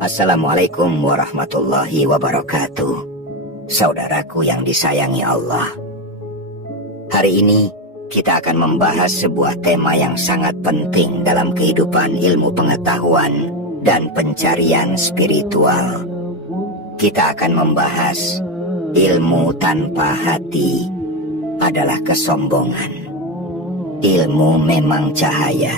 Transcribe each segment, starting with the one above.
Assalamualaikum warahmatullahi wabarakatuh. Saudaraku yang disayangi Allah, hari ini kita akan membahas sebuah tema yang sangat penting dalam kehidupan ilmu pengetahuan dan pencarian spiritual. Kita akan membahas ilmu tanpa hati adalah kesombongan. Ilmu memang cahaya,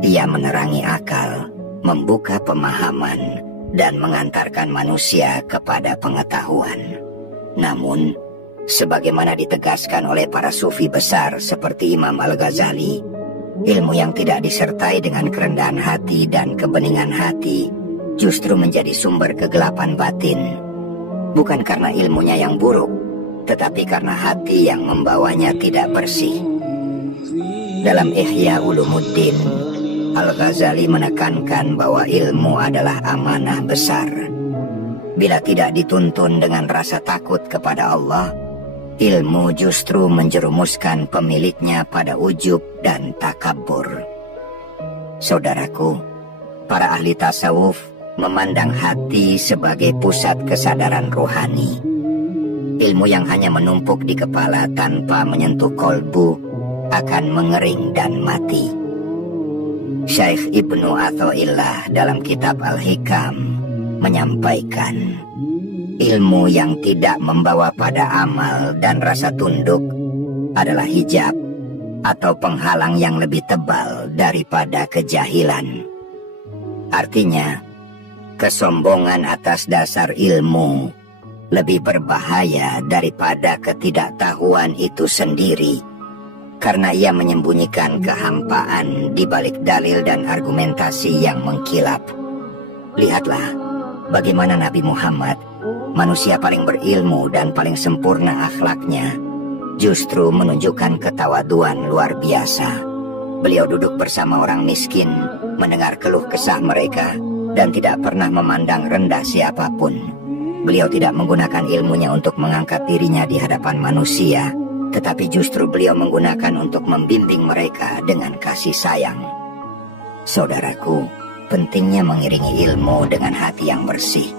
ia menerangi akal, membuka pemahaman, dan mengantarkan manusia kepada pengetahuan. Namun, sebagaimana ditegaskan oleh para sufi besar seperti Imam Al-Ghazali, ilmu yang tidak disertai dengan kerendahan hati dan kebeningan hati justru menjadi sumber kegelapan batin. Bukan karena ilmunya yang buruk, tetapi karena hati yang membawanya tidak bersih. Dalam Ihya Ulumuddin, Al-Ghazali menekankan bahwa ilmu adalah amanah besar. Bila tidak dituntun dengan rasa takut kepada Allah, ilmu justru menjerumuskan pemiliknya pada ujub dan takabur. Saudaraku, para ahli tasawuf memandang hati sebagai pusat kesadaran rohani. Ilmu yang hanya menumpuk di kepala tanpa menyentuh kolbu akan mengering dan mati. Syekh Ibnu Athaillah dalam kitab Al-Hikam menyampaikan, ilmu yang tidak membawa pada amal dan rasa tunduk adalah hijab atau penghalang yang lebih tebal daripada kejahilan. Artinya, kesombongan atas dasar ilmu lebih berbahaya daripada ketidaktahuan itu sendiri, karena ia menyembunyikan kehampaan di balik dalil dan argumentasi yang mengkilap. Lihatlah bagaimana Nabi Muhammad, manusia paling berilmu dan paling sempurna akhlaknya, justru menunjukkan ketawaduan luar biasa. Beliau duduk bersama orang miskin, mendengar keluh kesah mereka, dan tidak pernah memandang rendah siapapun. Beliau tidak menggunakan ilmunya untuk mengangkat dirinya di hadapan manusia, tetapi justru beliau menggunakan untuk membimbing mereka dengan kasih sayang. Saudaraku, pentingnya mengiringi ilmu dengan hati yang bersih.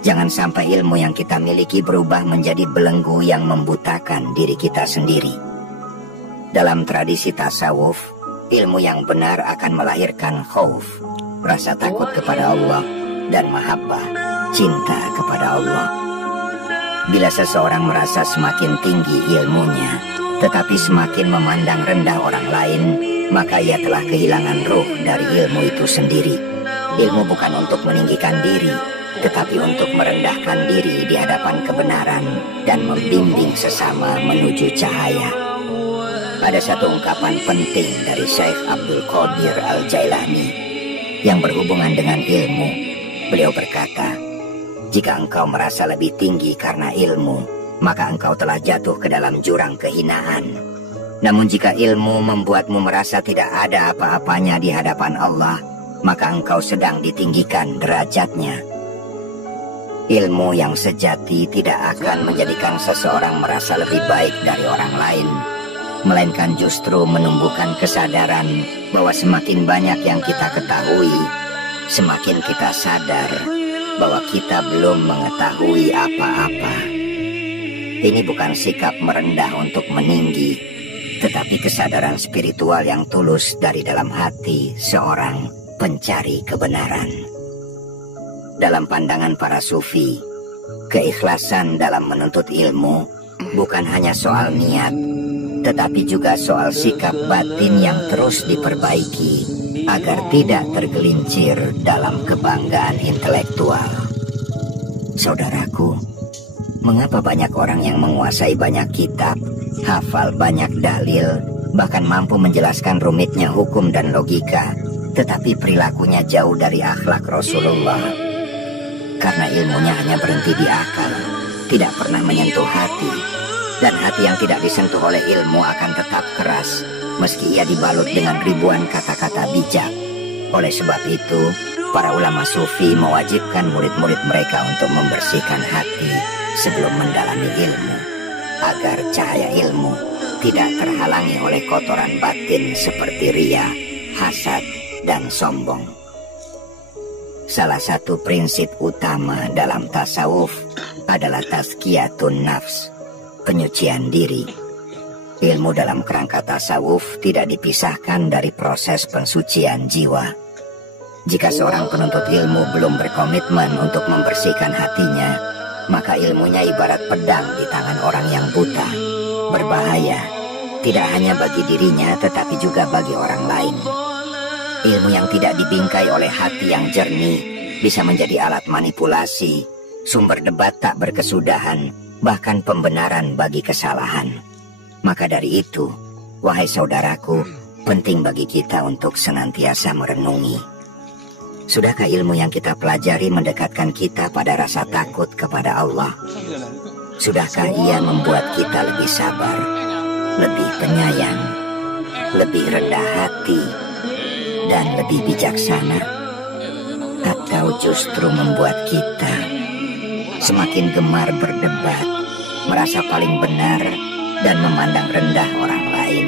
Jangan sampai ilmu yang kita miliki berubah menjadi belenggu yang membutakan diri kita sendiri. Dalam tradisi tasawuf, ilmu yang benar akan melahirkan khauf, rasa takut kepada Allah, dan mahabbah, cinta kepada Allah. Bila seseorang merasa semakin tinggi ilmunya, tetapi semakin memandang rendah orang lain, maka ia telah kehilangan ruh dari ilmu itu sendiri. Ilmu bukan untuk meninggikan diri, tetapi untuk merendahkan diri di hadapan kebenaran dan membimbing sesama menuju cahaya. Ada satu ungkapan penting dari Syekh Abdul Qadir Al-Jailani yang berhubungan dengan ilmu. Beliau berkata, jika engkau merasa lebih tinggi karena ilmu, maka engkau telah jatuh ke dalam jurang kehinaan. Namun jika ilmu membuatmu merasa tidak ada apa-apanya di hadapan Allah, maka engkau sedang ditinggikan derajatnya. Ilmu yang sejati tidak akan menjadikan seseorang merasa lebih baik dari orang lain, melainkan justru menumbuhkan kesadaran bahwa semakin banyak yang kita ketahui, semakin kita sadar bahwa kita belum mengetahui apa-apa. Ini bukan sikap merendah untuk meninggi, tetapi kesadaran spiritual yang tulus dari dalam hati seorang pencari kebenaran. Dalam pandangan para sufi, keikhlasan dalam menuntut ilmu bukan hanya soal niat, tetapi juga soal sikap batin yang terus diperbaiki agar tidak tergelincir dalam kebanggaan intelektual. Saudaraku, mengapa banyak orang yang menguasai banyak kitab, hafal banyak dalil, bahkan mampu menjelaskan rumitnya hukum dan logika, tetapi perilakunya jauh dari akhlak Rasulullah? Karena ilmunya hanya berhenti di akal, tidak pernah menyentuh hati, dan hati yang tidak disentuh oleh ilmu akan tetap keras, meski ia dibalut dengan ribuan kata-kata bijak. Oleh sebab itu, para ulama sufi mewajibkan murid-murid mereka untuk membersihkan hati sebelum mendalami ilmu, agar cahaya ilmu tidak terhalangi oleh kotoran batin seperti ria, hasad, dan sombong. salah satu prinsip utama dalam tasawuf adalah tazkiyatun nafs, penyucian diri. Ilmu dalam kerangka tasawuf tidak dipisahkan dari proses pensucian jiwa. Jika seorang penuntut ilmu belum berkomitmen untuk membersihkan hatinya, maka ilmunya ibarat pedang di tangan orang yang buta, berbahaya, tidak hanya bagi dirinya tetapi juga bagi orang lain. Ilmu yang tidak dibingkai oleh hati yang jernih bisa menjadi alat manipulasi, sumber debat tak berkesudahan, bahkan pembenaran bagi kesalahan. Maka dari itu, wahai saudaraku, penting bagi kita untuk senantiasa merenungi. Sudahkah ilmu yang kita pelajari mendekatkan kita pada rasa takut kepada Allah? Sudahkah ia membuat kita lebih sabar, lebih penyayang, lebih rendah hati, dan lebih bijaksana? Atau justru membuat kita semakin gemar berdebat, merasa paling benar, dan memandang rendah orang lain?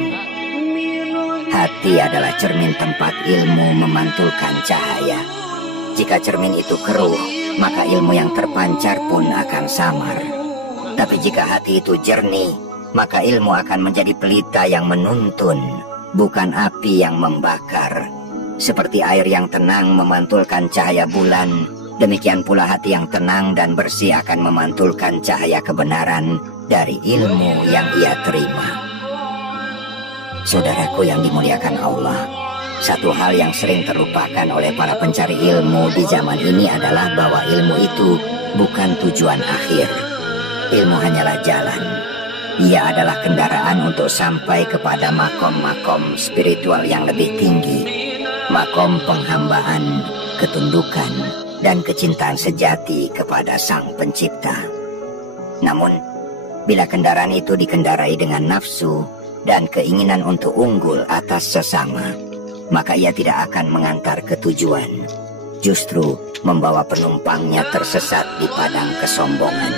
Hati adalah cermin tempat ilmu memantulkan cahaya. Jika cermin itu keruh, maka ilmu yang terpancar pun akan samar. Tapi jika hati itu jernih, maka ilmu akan menjadi pelita yang menuntun, bukan api yang membakar. Seperti air yang tenang memantulkan cahaya bulan, demikian pula hati yang tenang dan bersih akan memantulkan cahaya kebenaran dari ilmu yang ia terima. Saudaraku yang dimuliakan Allah, satu hal yang sering terlupakan oleh para pencari ilmu di zaman ini adalah bahwa ilmu itu bukan tujuan akhir. Ilmu hanyalah jalan. Ia adalah kendaraan untuk sampai kepada makom-makom spiritual yang lebih tinggi, makom penghambaan, ketundukan, dan kecintaan sejati kepada Sang Pencipta. Namun, bila kendaraan itu dikendarai dengan nafsu dan keinginan untuk unggul atas sesama, maka ia tidak akan mengantar ke tujuan, justru membawa penumpangnya tersesat di padang kesombongan.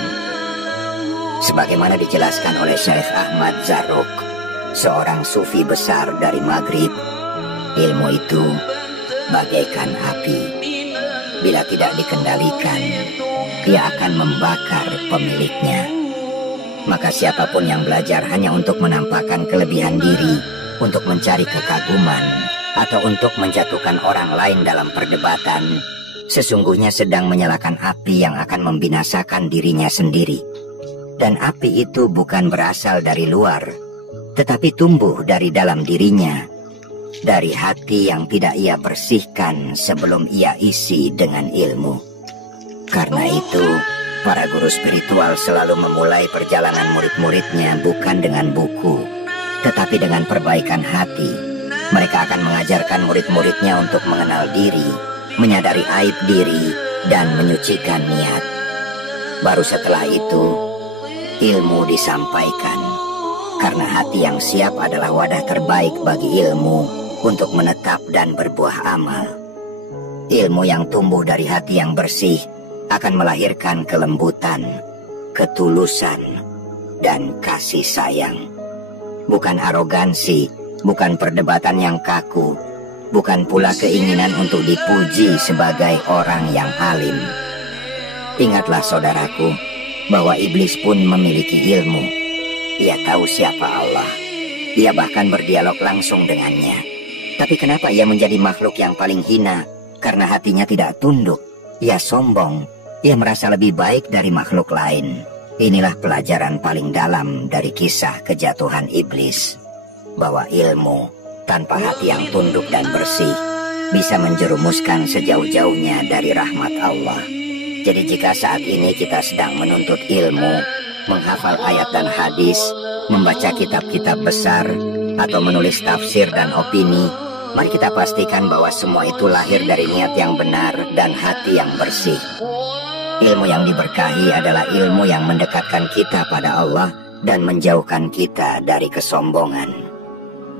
Sebagaimana dijelaskan oleh Syekh Ahmad Zarruq, seorang sufi besar dari Maghrib, ilmu itu bagaikan api. Bila tidak dikendalikan, ia akan membakar pemiliknya. Maka siapapun yang belajar hanya untuk menampakkan kelebihan diri, untuk mencari kekaguman, atau untuk menjatuhkan orang lain dalam perdebatan, sesungguhnya sedang menyalakan api yang akan membinasakan dirinya sendiri. Dan api itu bukan berasal dari luar, tetapi tumbuh dari dalam dirinya, dari hati yang tidak ia bersihkan sebelum ia isi dengan ilmu. Karena itu, para guru spiritual selalu memulai perjalanan murid-muridnya bukan dengan buku, tetapi dengan perbaikan hati. Mereka akan mengajarkan murid-muridnya untuk mengenal diri, menyadari aib diri, dan menyucikan niat. Baru setelah itu, ilmu disampaikan. Karena hati yang siap adalah wadah terbaik bagi ilmu untuk menetap dan berbuah amal. Ilmu yang tumbuh dari hati yang bersih akan melahirkan kelembutan, ketulusan, dan kasih sayang. Bukan arogansi, bukan perdebatan yang kaku, bukan pula keinginan untuk dipuji sebagai orang yang alim. Ingatlah saudaraku, bahwa iblis pun memiliki ilmu. Ia tahu siapa Allah. Ia bahkan berdialog langsung dengannya. Tapi kenapa ia menjadi makhluk yang paling hina? Karena hatinya tidak tunduk. Ia sombong. Ia merasa lebih baik dari makhluk lain. Inilah pelajaran paling dalam dari kisah kejatuhan iblis. Bahwa ilmu tanpa hati yang tunduk dan bersih bisa menjerumuskan sejauh-jauhnya dari rahmat Allah. Jadi jika saat ini kita sedang menuntut ilmu, menghafal ayat dan hadis, membaca kitab-kitab besar, atau menulis tafsir dan opini, mari kita pastikan bahwa semua itu lahir dari niat yang benar dan hati yang bersih. Ilmu yang diberkahi adalah ilmu yang mendekatkan kita pada Allah dan menjauhkan kita dari kesombongan.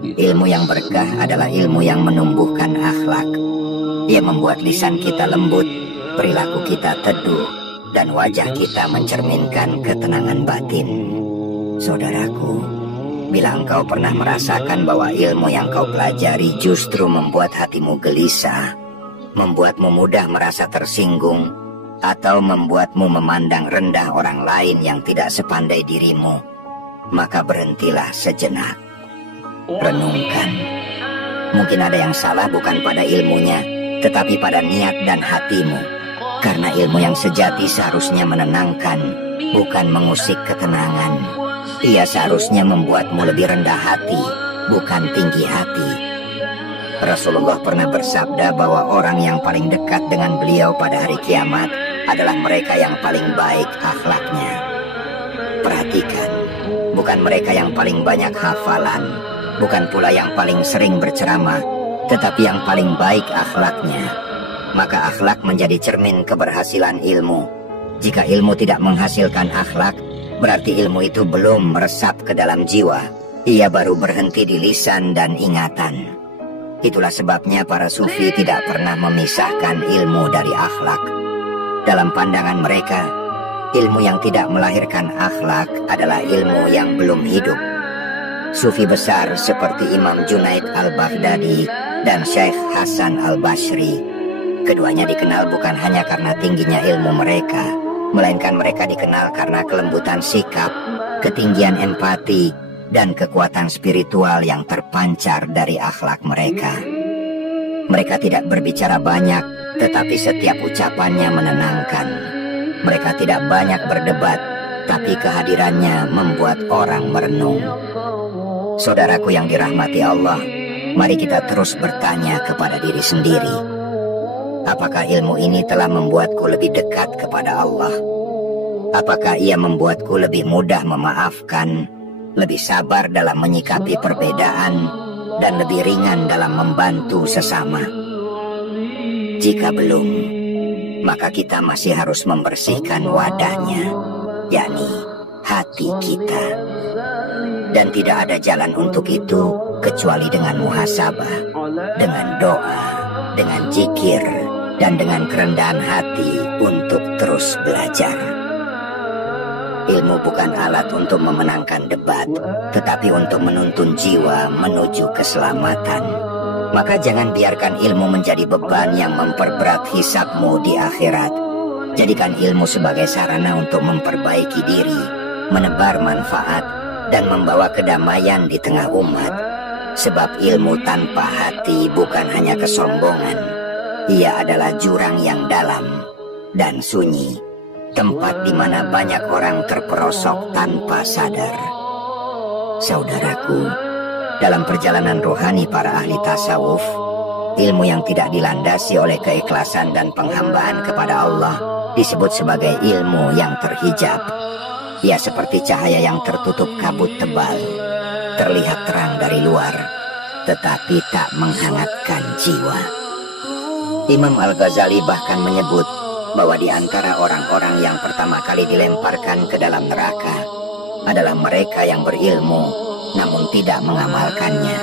Ilmu yang berkah adalah ilmu yang menumbuhkan akhlak. Ia membuat lisan kita lembut, perilaku kita teduh, dan wajah kita mencerminkan ketenangan batin. Saudaraku, bila engkau pernah merasakan bahwa ilmu yang kau pelajari justru membuat hatimu gelisah, membuatmu mudah merasa tersinggung, atau membuatmu memandang rendah orang lain yang tidak sepandai dirimu, maka berhentilah sejenak. Renungkan. Mungkin ada yang salah bukan pada ilmunya, tetapi pada niat dan hatimu. Karena ilmu yang sejati seharusnya menenangkan, bukan mengusik ketenangan. Ia seharusnya membuatmu lebih rendah hati, bukan tinggi hati. Rasulullah pernah bersabda bahwa orang yang paling dekat dengan beliau pada hari kiamat adalah mereka yang paling baik akhlaknya. Perhatikan, bukan mereka yang paling banyak hafalan, bukan pula yang paling sering berceramah, tetapi yang paling baik akhlaknya. Maka akhlak menjadi cermin keberhasilan ilmu. Jika ilmu tidak menghasilkan akhlak, berarti ilmu itu belum meresap ke dalam jiwa. Ia baru berhenti di lisan dan ingatan. Itulah sebabnya para sufi tidak pernah memisahkan ilmu dari akhlak. Dalam pandangan mereka, ilmu yang tidak melahirkan akhlak adalah ilmu yang belum hidup. Sufi besar seperti Imam Junaid al-Baghdadi dan Syekh Hasan al-Basri, keduanya dikenal bukan hanya karena tingginya ilmu mereka, melainkan mereka dikenal karena kelembutan sikap, ketinggian empati, dan kekuatan spiritual yang terpancar dari akhlak mereka. Mereka tidak berbicara banyak, tetapi setiap ucapannya menenangkan. Mereka tidak banyak berdebat, tapi kehadirannya membuat orang merenung. Saudaraku yang dirahmati Allah, mari kita terus bertanya kepada diri sendiri. Apakah ilmu ini telah membuatku lebih dekat kepada Allah? Apakah ia membuatku lebih mudah memaafkan, lebih sabar dalam menyikapi perbedaan, dan lebih ringan dalam membantu sesama? Jika belum, maka kita masih harus membersihkan wadahnya, yakni hati kita. Dan tidak ada jalan untuk itu kecuali dengan muhasabah, dengan doa, dengan zikir, dan dengan kerendahan hati untuk terus belajar. Ilmu bukan alat untuk memenangkan debat, tetapi untuk menuntun jiwa menuju keselamatan. Maka jangan biarkan ilmu menjadi beban yang memperberat hisabmu di akhirat. Jadikan ilmu sebagai sarana untuk memperbaiki diri, menebar manfaat, dan membawa kedamaian di tengah umat. Sebab ilmu tanpa hati bukan hanya kesombongan. Ia adalah jurang yang dalam dan sunyi, tempat di mana banyak orang terperosok tanpa sadar. Saudaraku, dalam perjalanan rohani para ahli tasawuf, ilmu yang tidak dilandasi oleh keikhlasan dan penghambaan kepada Allah disebut sebagai ilmu yang terhijab. Ia seperti cahaya yang tertutup kabut tebal, terlihat terang dari luar, tetapi tak menghangatkan jiwa. Imam Al-Ghazali bahkan menyebut bahwa di antara orang-orang yang pertama kali dilemparkan ke dalam neraka adalah mereka yang berilmu namun tidak mengamalkannya,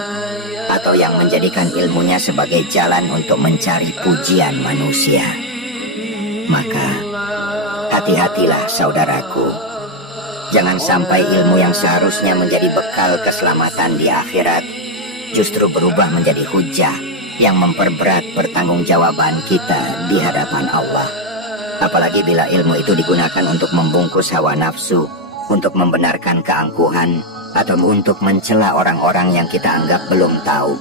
atau yang menjadikan ilmunya sebagai jalan untuk mencari pujian manusia. Maka hati-hatilah saudaraku. Jangan sampai ilmu yang seharusnya menjadi bekal keselamatan di akhirat justru berubah menjadi hujah yang memperberat pertanggungjawaban kita di hadapan Allah. Apalagi bila ilmu itu digunakan untuk membungkus hawa nafsu, untuk membenarkan keangkuhan, atau untuk mencela orang-orang yang kita anggap belum tahu.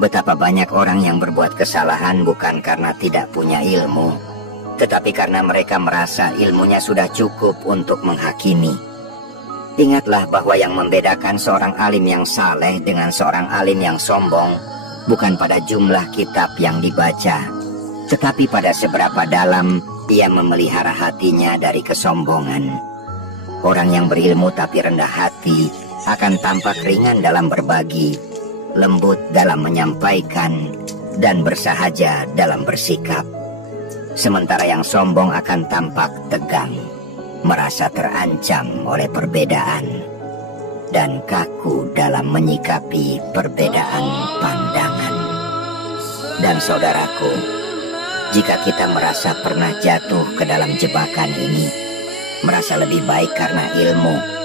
Betapa banyak orang yang berbuat kesalahan bukan karena tidak punya ilmu, tetapi karena mereka merasa ilmunya sudah cukup untuk menghakimi. Ingatlah bahwa yang membedakan seorang alim yang saleh dengan seorang alim yang sombong bukan pada jumlah kitab yang dibaca, tetapi pada seberapa dalam ia memelihara hatinya dari kesombongan. Orang yang berilmu tapi rendah hati akan tampak ringan dalam berbagi, lembut dalam menyampaikan, dan bersahaja dalam bersikap. Sementara yang sombong akan tampak tegang, merasa terancam oleh perbedaan, dan kaku dalam menyikapi perbedaan pandangan. Dan saudaraku, jika kita merasa pernah jatuh ke dalam jebakan ini, merasa lebih baik karena ilmu,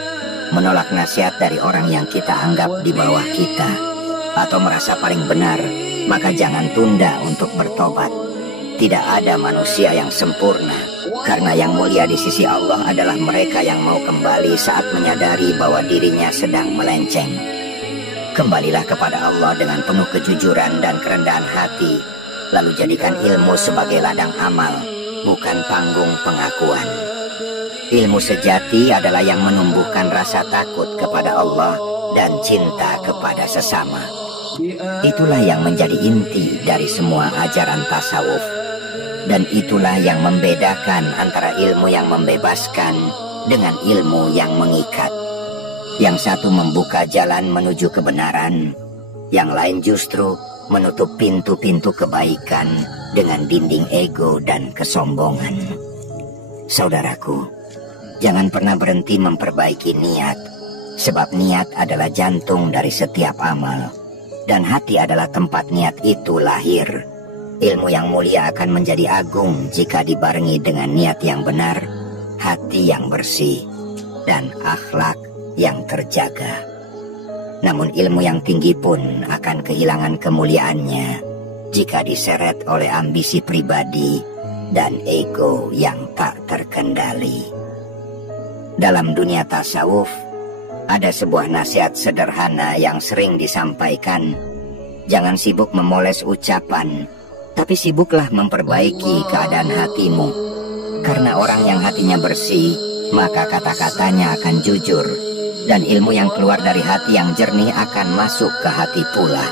menolak nasihat dari orang yang kita anggap di bawah kita, atau merasa paling benar, maka jangan tunda untuk bertobat. Tidak ada manusia yang sempurna, karena yang mulia di sisi Allah adalah mereka yang mau kembali saat menyadari bahwa dirinya sedang melenceng. Kembalilah kepada Allah dengan penuh kejujuran dan kerendahan hati, lalu jadikan ilmu sebagai ladang amal, bukan panggung pengakuan. Ilmu sejati adalah yang menumbuhkan rasa takut kepada Allah dan cinta kepada sesama. Itulah yang menjadi inti dari semua ajaran tasawuf. Dan itulah yang membedakan antara ilmu yang membebaskan dengan ilmu yang mengikat. Yang satu membuka jalan menuju kebenaran, yang lain justru menutup pintu-pintu kebaikan dengan dinding ego dan kesombongan. Saudaraku, jangan pernah berhenti memperbaiki niat, sebab niat adalah jantung dari setiap amal, dan hati adalah tempat niat itu lahir. Ilmu yang mulia akan menjadi agung jika dibarengi dengan niat yang benar, hati yang bersih, dan akhlak yang terjaga. Namun ilmu yang tinggi pun akan kehilangan kemuliaannya jika diseret oleh ambisi pribadi dan ego yang tak terkendali. Dalam dunia tasawuf, ada sebuah nasihat sederhana yang sering disampaikan. Jangan sibuk memoles ucapan, tapi sibuklah memperbaiki keadaan hatimu. Karena orang yang hatinya bersih, maka kata-katanya akan jujur, dan ilmu yang keluar dari hati yang jernih akan masuk ke hati pula.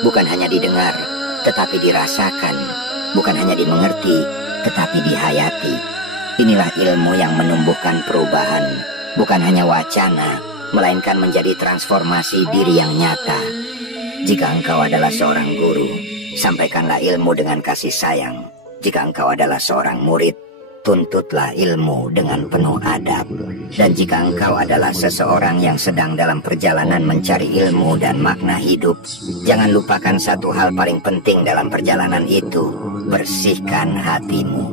Bukan hanya didengar, tetapi dirasakan. Bukan hanya dimengerti, tetapi dihayati. Inilah ilmu yang menumbuhkan perubahan, bukan hanya wacana, melainkan menjadi transformasi diri yang nyata. Jika engkau adalah seorang guru, sampaikanlah ilmu dengan kasih sayang. Jika engkau adalah seorang murid, tuntutlah ilmu dengan penuh adab. Dan jika engkau adalah seseorang yang sedang dalam perjalanan mencari ilmu dan makna hidup, jangan lupakan satu hal paling penting dalam perjalanan itu: bersihkan hatimu.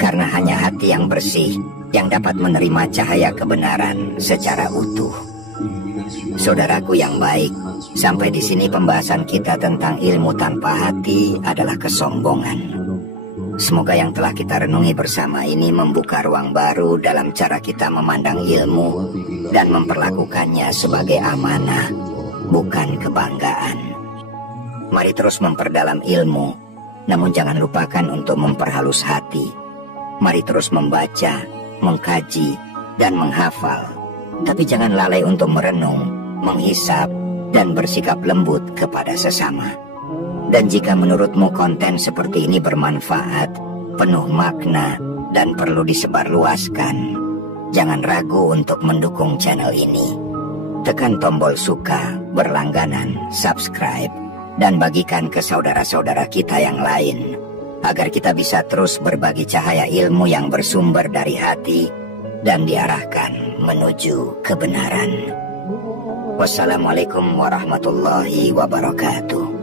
Karena hanya hati yang bersih yang dapat menerima cahaya kebenaran secara utuh. Saudaraku yang baik, sampai di sini pembahasan kita tentang ilmu tanpa hati adalah kesombongan. Semoga yang telah kita renungi bersama ini membuka ruang baru dalam cara kita memandang ilmu dan memperlakukannya sebagai amanah, bukan kebanggaan. Mari terus memperdalam ilmu, namun jangan lupakan untuk memperhalus hati. Mari terus membaca, mengkaji, dan menghafal. Tapi jangan lalai untuk merenung, menghisap, dan bersikap lembut kepada sesama. Dan jika menurutmu konten seperti ini bermanfaat, penuh makna, dan perlu disebarluaskan, jangan ragu untuk mendukung channel ini. Tekan tombol suka, berlangganan, subscribe, dan bagikan ke saudara-saudara kita yang lain, agar kita bisa terus berbagi cahaya ilmu yang bersumber dari hati dan diarahkan menuju kebenaran. Wassalamualaikum warahmatullahi wabarakatuh.